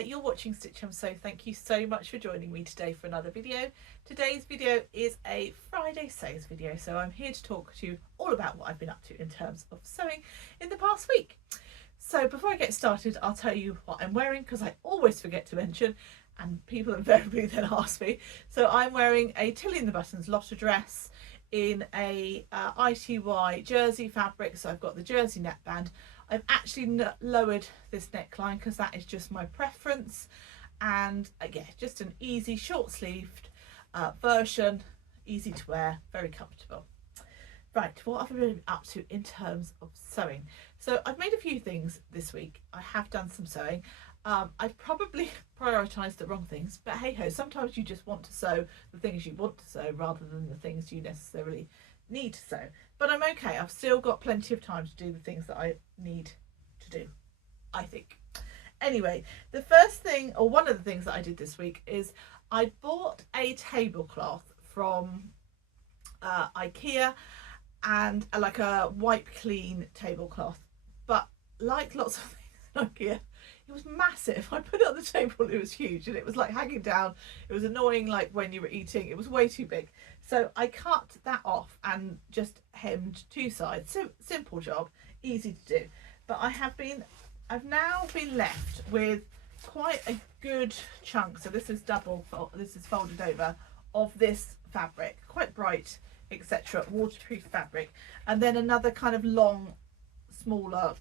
there, you're watching Stitch So thank you so much for joining me today for another video. Today's video is a Friday Sews video, so I'm here to talk to you all about what I've been up to in terms of sewing in the past week. So before I get started, I'll tell you what I'm wearing because I always forget to mention and people invariably then ask me. So I'm wearing a Tilly and the Buttons Lotta dress in a ITY jersey fabric, so I've got the jersey neckband. I've actually lowered this neckline because that is just my preference, and yeah, just an easy short sleeved version, easy to wear, very comfortable. Right, what have I been up to in terms of sewing? So I've made a few things this week. I have done some sewing. I've probably prioritised the wrong things, but hey ho, sometimes you just want to sew the things you want to sew rather than the things you necessarily need to sew. But I'm okay, I've still got plenty of time to do the things that I need to do, I think. Anyway, the first thing, or one of the things that I did this week is I bought a tablecloth from IKEA, and like a wipe clean tablecloth, but like lots of things in IKEA, it was massive. I put it on the table, it was huge, and it was like hanging down. It was annoying, like when you were eating, it was way too big. So I cut that off and just hemmed two sides. So simple job, easy to do. But I've now been left with quite a good chunk. So this is this is folded over, of this fabric, quite bright, etc., waterproof fabric, and then another kind of long, smaller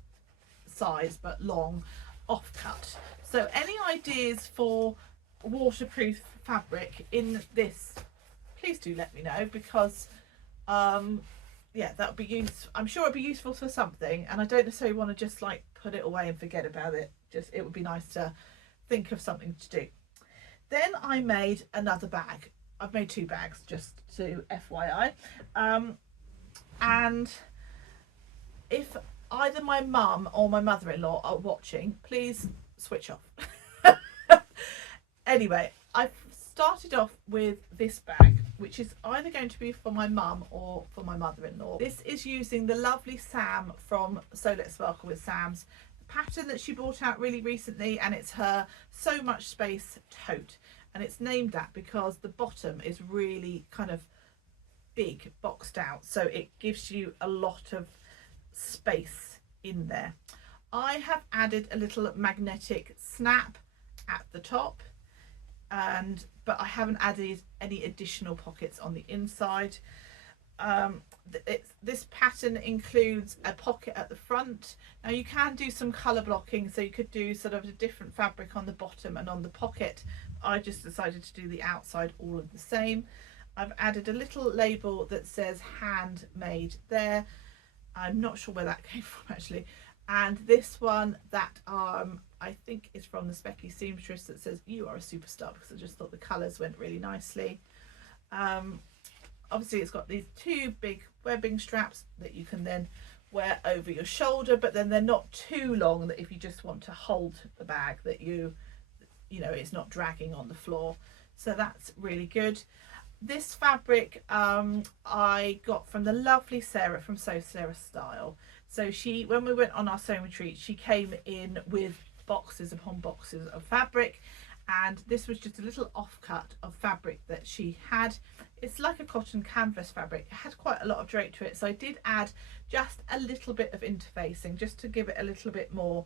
size but long offcut. So any ideas for waterproof fabric in this, please do let me know, because yeah, that would be useful. I'm sure it'd be useful for something, and I don't necessarily want to just like put it away and forget about it. Just, it would be nice to think of something to do. Then I made another bag. I've made two bags, just to FYI. And if either my mum or my mother-in-law are watching, please switch off. Anyway, I've started off with this bag, which is either going to be for my mum or for my mother-in-law. This is using the lovely Sam from So Let's Sparkle with Sam's pattern that she brought out really recently, and it's her So Much Space tote. And it's named that because the bottom is really kind of big, boxed out, so it gives you a lot of space in there. I have added a little magnetic snap at the top, but I haven't added any additional pockets on the inside. This pattern includes a pocket at the front. Now you can do some colour blocking, so you could do sort of a different fabric on the bottom and on the pocket. I just decided to do the outside all of the same. I've added a little label that says handmade there. I'm not sure where that came from actually. And this one that I think is from the Specky Seamstress, that says "You are a superstar," because I just thought the colours went really nicely. Obviously it's got these two big webbing straps that you can then wear over your shoulder, but then they're not too long that if you just want to hold the bag, that you know, it's not dragging on the floor. So that's really good. This fabric I got from the lovely Sarah from Sew Sarah Style. So she, when we went on our sewing retreat, she came in with boxes upon boxes of fabric, and this was just a little offcut of fabric that she had. It's like a cotton canvas fabric. It had quite a lot of drape to it, so I did add just a little bit of interfacing just to give it a little bit more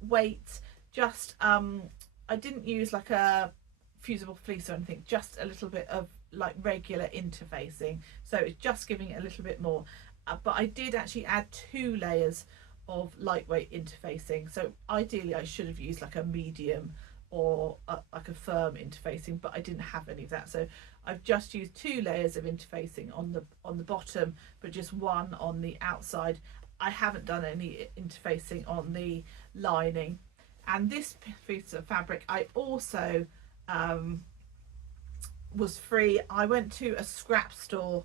weight. Just I didn't use like a fusible fleece or anything, just a little bit of like regular interfacing, so it's just giving it a little bit more. But I did actually add 2 layers of lightweight interfacing, so ideally I should have used like a medium or like a firm interfacing, but I didn't have any of that, so I've just used 2 layers of interfacing on the bottom, but just one on the outside. I haven't done any interfacing on the lining. And this piece of fabric I also was free. I went to a scrap store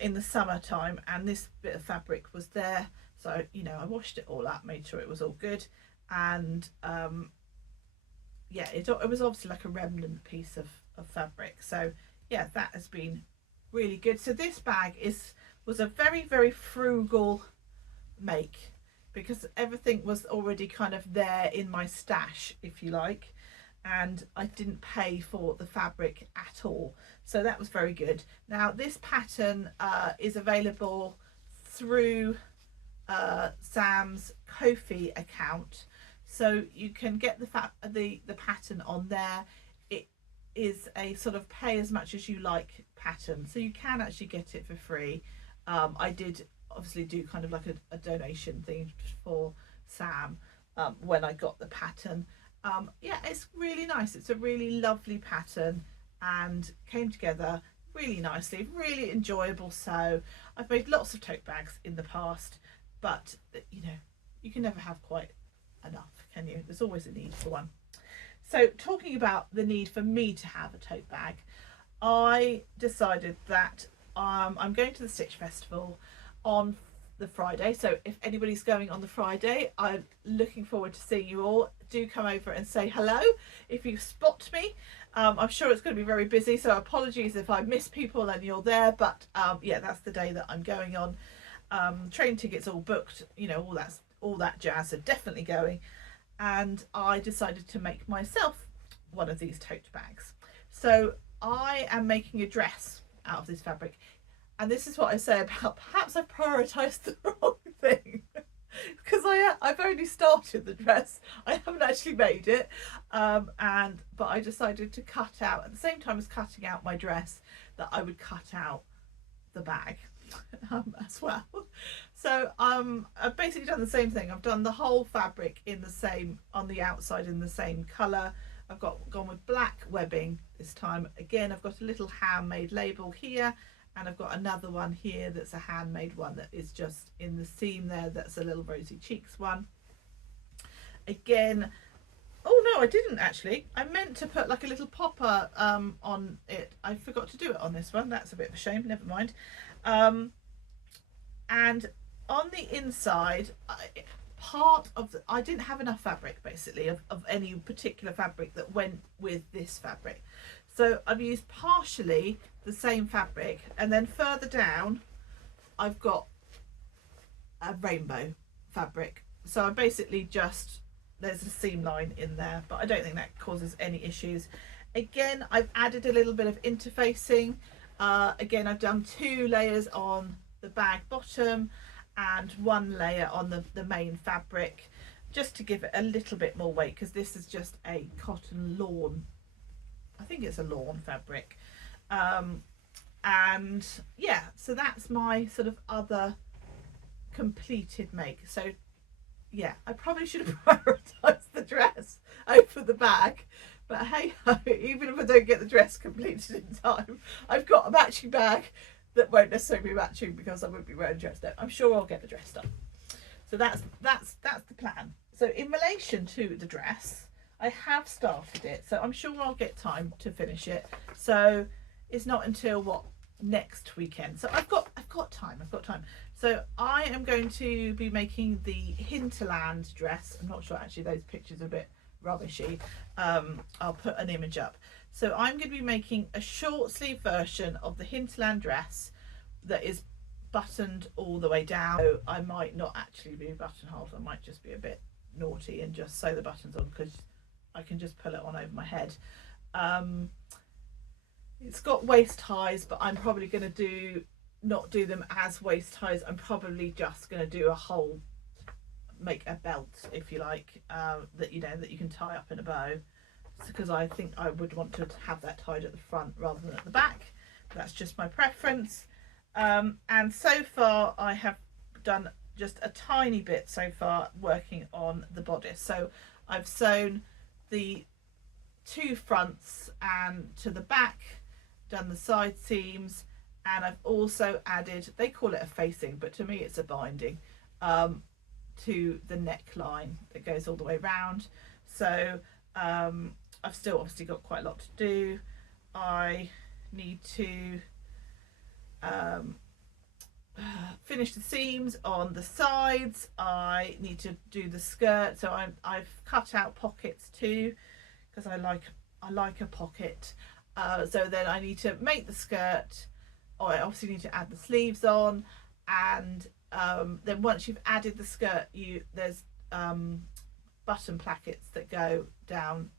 in the summertime, and this bit of fabric was there, so you know, I washed it all up, made sure it was all good, and yeah, it was obviously like a remnant piece of fabric. So yeah, that has been really good. So this bag was a very, very frugal make, because everything was already kind of there in my stash, if you like, and I didn't pay for the fabric at all, so that was very good. Now this pattern is available through Sam's Ko-fi account, so you can get the pattern on there. It is a sort of pay as much as you like pattern, so you can actually get it for free. I did obviously do kind of like a donation thing for Sam when I got the pattern. Yeah, it's really nice. It's a really lovely pattern and came together really nicely, really enjoyable sew. I've made lots of tote bags in the past, but you know, you can never have quite enough, can you? There's always a need for one. So talking about the need for me to have a tote bag, I decided that I'm going to the Stitch Festival on the Friday, so if anybody's going on the Friday, I'm looking forward to seeing you all. Do come over and say hello if you spot me. I'm sure it's going to be very busy, so apologies if I miss people and you're there, but yeah, that's the day that I'm going on. Train tickets all booked, you know, all that jazz, so definitely going. And I decided to make myself one of these tote bags. So I am making a dress out of this fabric, and this is what I say about perhaps I prioritised the wrong thing because I've only started the dress, I haven't actually made it, but I decided to cut out, at the same time as cutting out my dress, that I would cut out the bag as well. So I've basically done the same thing. I've done the whole fabric in the same, on the outside in the same colour. I've gone with black webbing this time. Again, I've got a little handmade label here, and I've got another one here that's a handmade one that is just in the seam there, that's a little rosy cheeks one. Again, oh no, I didn't actually. I meant to put like a little popper on it. I forgot to do it on this one. That's a bit of a shame, never mind. And on the inside, I didn't have enough fabric basically of any particular fabric that went with this fabric. So I've used partially the same fabric, and then further down I've got a rainbow fabric. So I basically just, there's a seam line in there, but I don't think that causes any issues. Again, I've added a little bit of interfacing. Again, I've done 2 layers on the bag bottom and 1 layer on the main fabric, just to give it a little bit more weight, because this is just a cotton lawn, I think it's a lawn fabric. And yeah, so that's my sort of other completed make. So yeah, I probably should have prioritised the dress over the bag, but hey ho, even if I don't get the dress completed in time, I've got a matching bag that won't necessarily be matching because I won't be wearing a dress. No, I'm sure I'll get the dress done. So that's the plan. So in relation to the dress, I have started it, so I'm sure I'll get time to finish it. So it's not until next weekend. So I've got time. So I am going to be making the Hinterland dress. I'm not sure, actually those pictures are a bit rubbishy. I'll put an image up. So I'm going to be making a short sleeve version of the Hinterland dress that is buttoned all the way down. So I might not actually be buttonholed. I might just be a bit naughty and just sew the buttons on, because I can just pull it on over my head. It's got waist ties, but I'm probably going to not do them as waist ties. I'm probably just going to do make a belt, if you like, that you can tie up in a bow, because I think I would want to have that tied at the front rather than at the back. That's just my preference. And so far I have done just a tiny bit so far working on the bodice. So I've sewn the 2 fronts and to the back, done the side seams, and I've also added, they call it a facing, but to me it's a binding, to the neckline that goes all the way round. So I've still obviously got quite a lot to do. I need to finish the seams on the sides. I need to do the skirt, so I've cut out pockets too, because I like a pocket. So then I need to make the skirt. I obviously need to add the sleeves on, and then once you've added the skirt, there's button plackets that go down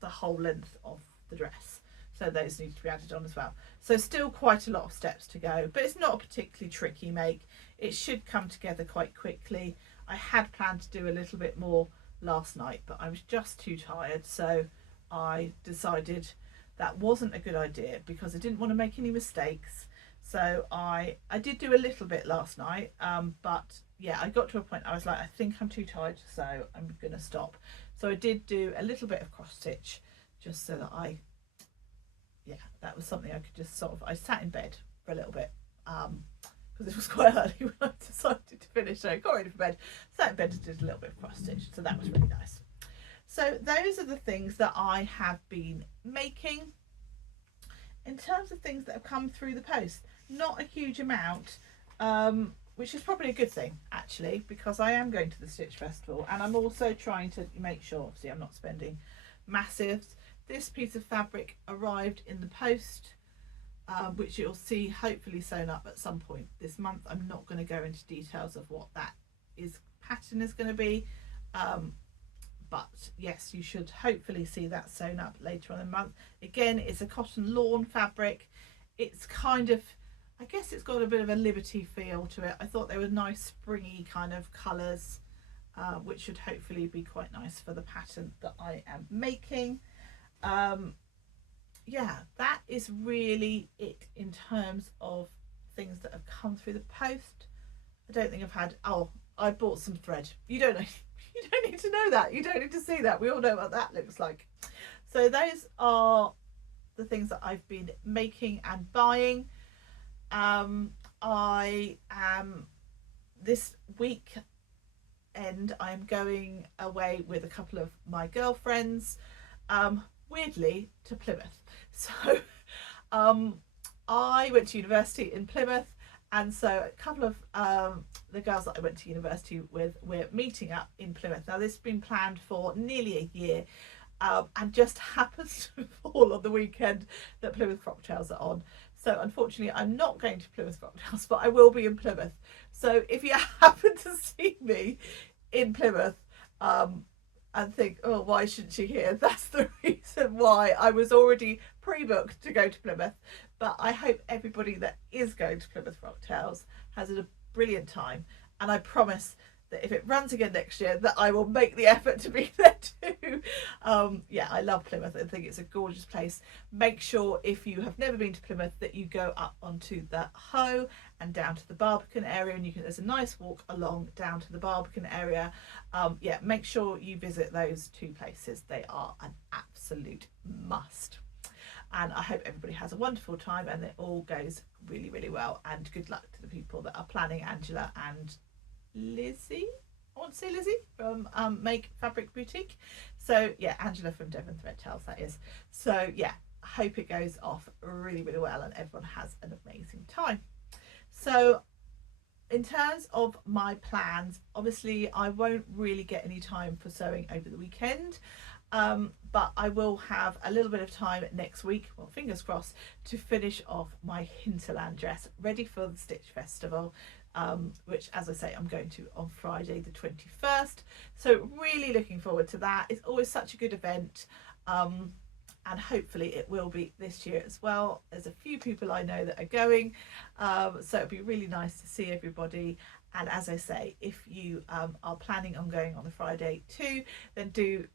the whole length of the dress, so those need to be added on as well. So still quite a lot of steps to go, but it's not a particularly tricky make. It should come together quite quickly. I had planned to do a little bit more last night, but I was just too tired, so I decided that wasn't a good idea because I didn't want to make any mistakes. So I did do a little bit last night, but yeah, I got to a point I was like, I think I'm too tired, so I'm gonna stop. So I did do a little bit of cross stitch just so that that was something I could just sort of, I sat in bed for a little bit because it was quite early when I decided to finish, so I got ready for bed, sat in bed and did a little bit of cross stitch, so that was really nice. So those are the things that I have been making. In terms of things that have come through the post, not a huge amount, which is probably a good thing actually, because I am going to the Stitch Festival and I'm also trying to make sure, obviously I'm not spending massives. This piece of fabric arrived in the post, which you'll see hopefully sewn up at some point this month. I'm not going to go into details of what that pattern is going to be, but yes, you should hopefully see that sewn up later on in the month. Again, it's a cotton lawn fabric. It's kind of, I guess it's got a bit of a Liberty feel to it. I thought they were nice springy kind of colours, which should hopefully be quite nice for the pattern that I am making. Yeah, that is really it in terms of things that have come through the post. I don't think I've had, oh, I bought some thread. You don't know, you don't need to know that. You don't need to see that. We all know what that looks like. So those are the things that I've been making and buying. I am, this weekend, I am going away with a couple of my girlfriends, weirdly to Plymouth. So I went to university in Plymouth, and so a couple of the girls that I went to university with, we're meeting up in Plymouth. Now this has been planned for nearly a year, and just happens to fall on the weekend that Plymouth Frock Tales are on. So unfortunately I'm not going to Plymouth Frock Tales, but I will be in Plymouth. So if you happen to see me in Plymouth and think, oh, why shouldn't she here? That's the reason why. I was already pre-booked to go to Plymouth, but I hope everybody that is going to Plymouth Frock Tales has a brilliant time, and I promise that if it runs again next year that I will make the effort to be there too. Yeah, I love Plymouth. I think it's a gorgeous place. Make sure if you have never been to Plymouth that you go up onto the Hoe and down to the Barbican area, and there's a nice walk along down to the Barbican area. Yeah, make sure you visit those two places. They are an absolute must. And I hope everybody has a wonderful time and it all goes really, really well. And good luck to the people that are planning, Angela and Lizzie, I want to say Lizzie from Make Fabric Boutique. So yeah, Angela from Devon Thread Tales, that is. So yeah, I hope it goes off really, really well and everyone has an amazing time. So in terms of my plans, obviously I won't really get any time for sewing over the weekend, but I will have a little bit of time next week, well, fingers crossed, to finish off my hinterland dress ready for the Stitch Festival, which, as I say, I'm going to on Friday the 21st. So really looking forward to that. It's always such a good event, and hopefully it will be this year as well. There's a few people I know that are going, so it'd be really nice to see everybody. And as I say, if you are planning on going on the Friday too, then do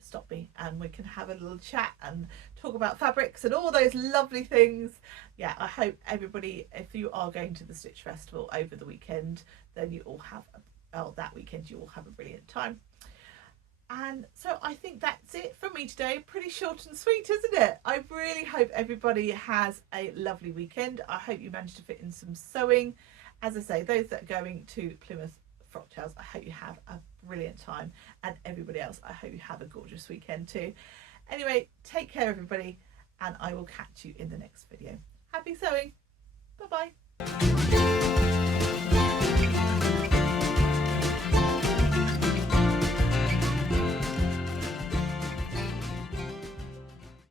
stop me and we can have a little chat and talk about fabrics and all those lovely things. Yeah, I hope everybody, if you are going to the Stitch Festival over the weekend, then you all have, that weekend you all have a brilliant time. And so I think that's it from me today. Pretty short and sweet, isn't it? I really hope everybody has a lovely weekend. I hope you managed to fit in some sewing. As I say, those that are going to Plymouth Frock Tales, I hope you have a brilliant time, and everybody else, I hope you have a gorgeous weekend too. Anyway, take care everybody, and I will catch you in the next video. Happy sewing. Bye bye.